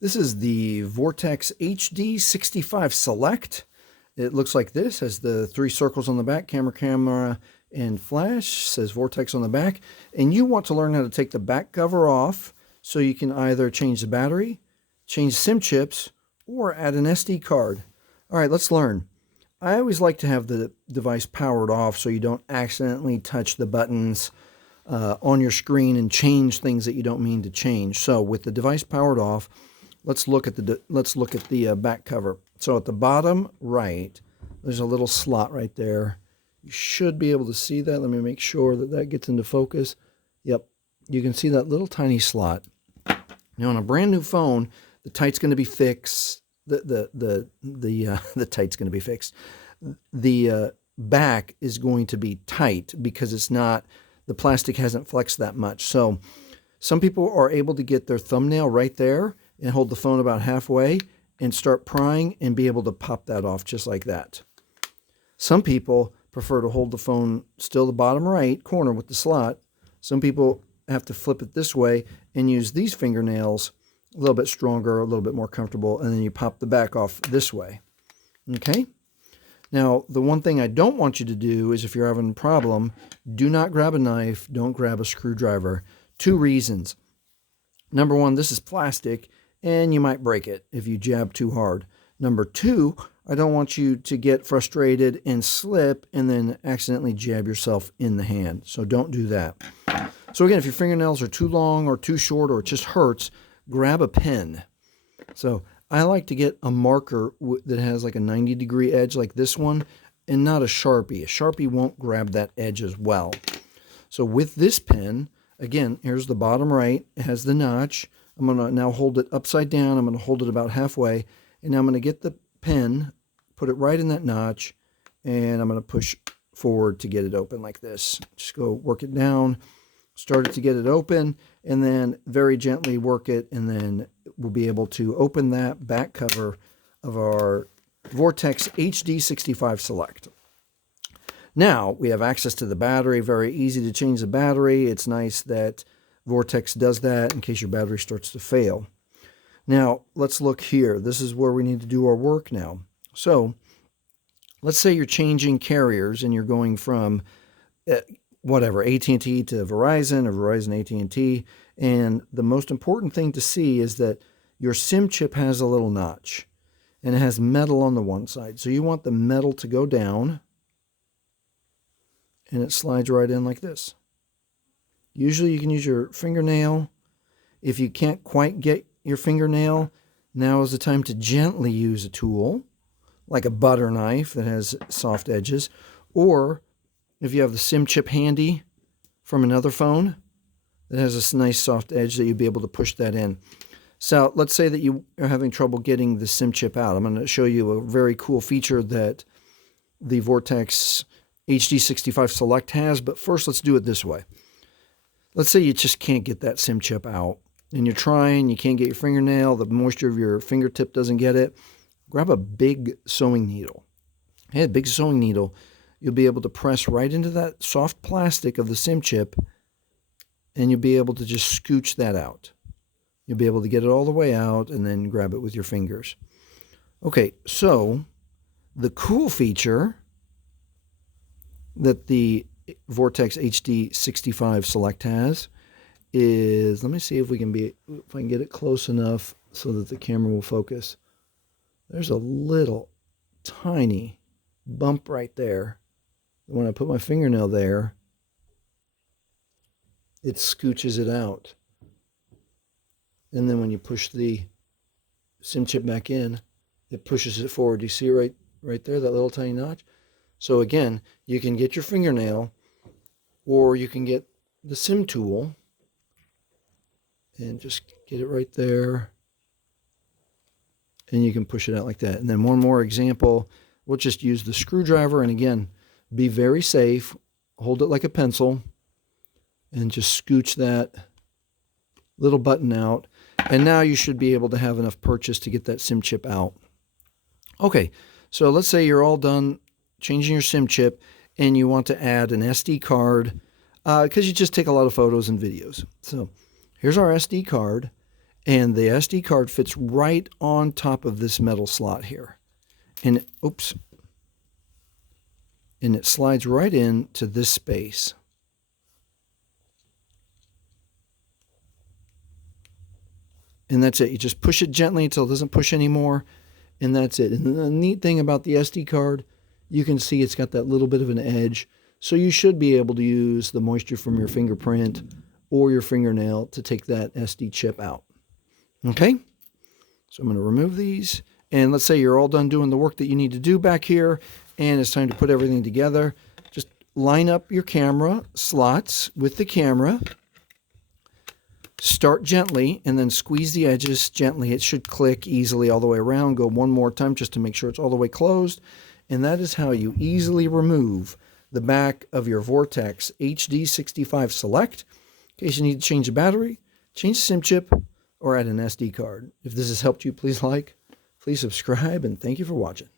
This is the Vortex HD65 Select. It looks like this, has the three circles on the back, camera, and flash, says Vortex on the back. And you want to learn how to take the back cover off so you can either change the battery, change SIM chips, or add an SD card. All right, let's learn. I always like to have the device powered off so you don't accidentally touch the buttons on your screen and change things that you don't mean to change. So with the device powered off, let's look at the back cover. So at the bottom right, there's a little slot right there. You should be able to see that. Let me make sure that that gets into focus. Yep, you can see that little tiny slot. Now on a brand new phone, the tight's going to be fixed. The tight's going to be fixed. The back is going to be tight because it's not, the plastic hasn't flexed that much. So some people are able to get their thumbnail right there and hold the phone about halfway and start prying and be able to pop that off just like that. Some people prefer to hold the phone still the bottom right corner with the slot. Some people have to flip it this way and use these fingernails, a little bit stronger, a little bit more comfortable, and then you pop the back off this way. Okay? Now, the one thing I don't want you to do is if you're having a problem, do not grab a knife, don't grab a screwdriver. 2 reasons. Number 1, this is plastic, and you might break it if you jab too hard. Number 2, I don't want you to get frustrated and slip and then accidentally jab yourself in the hand. So don't do that. So again, if your fingernails are too long or too short or it just hurts, grab a pen. So I like to get a marker that has like a 90-degree edge like this one and not a Sharpie. A Sharpie won't grab that edge as well. So with this pen, again, here's the bottom right. It has the notch. I'm going to now hold it upside down. I'm going to hold it about halfway. And now I'm going to get the pen, put it right in that notch, and I'm going to push forward to get it open like this. Just go work it down, start it to get it open, and then very gently work it, and then we'll be able to open that back cover of our Vortex HD65 Select. Now we have access to the battery, very easy to change the battery. It's nice that Vortex does that in case your battery starts to fail. Now let's look here. This is where we need to do our work now. So let's say you're changing carriers and you're going from whatever, AT&T to Verizon or Verizon AT&T, and the most important thing to see is that your SIM chip has a little notch and it has metal on the one side. So you want the metal to go down and it slides right in like this. Usually you can use your fingernail. If you can't quite get your fingernail, now is the time to gently use a tool like a butter knife that has soft edges, or if you have the SIM chip handy from another phone that has a nice soft edge that you'll be able to push that in. So let's say that you are having trouble getting the SIM chip out. I'm going to show you a very cool feature that the Vortex HD65 Select has, but first let's do it this way. Let's say you just can't get that SIM chip out and you're trying, you can't get your fingernail, the moisture of your fingertip doesn't get it. Grab a big sewing needle. A big sewing needle. You'll be able to press right into that soft plastic of the SIM chip and you'll be able to just scooch that out. You'll be able to get it all the way out and then grab it with your fingers. Okay, so the cool feature that the Vortex HD65 Select has is, let me see if I can get it close enough so that the camera will focus. There's a little tiny bump right there. When I put my fingernail there, it scooches it out. And then when you push the SIM chip back in, it pushes it forward. You see right there, that little tiny notch? So again, you can get your fingernail or you can get the SIM tool and just get it right there. And you can push it out like that. And then one more example, we'll just use the screwdriver. And again, be very safe. Hold it like a pencil and just scooch that little button out. And now you should be able to have enough purchase to get that SIM chip out. Okay, so let's say you're all done changing your SIM chip and you want to add an SD card because you just take a lot of photos and videos. So here's our SD card. And the SD card fits right on top of this metal slot here. And, oops. And it slides right into this space. And that's it. You just push it gently until it doesn't push anymore. And that's it. And the neat thing about the SD card, you can see it's got that little bit of an edge. So you should be able to use the moisture from your fingerprint or your fingernail to take that SD chip out. Okay? So I'm going to remove these. And let's say you're all done doing the work that you need to do back here, and it's time to put everything together. Just line up your camera slots with the camera. Start gently and then squeeze the edges gently. It should click easily all the way around. Go one more time just to make sure it's all the way closed. And that is how you easily remove the back of your Vortex HD65 Select. In case you need to change the battery, change the SIM chip, or add an SD card. If this has helped you, please like, please subscribe, and thank you for watching.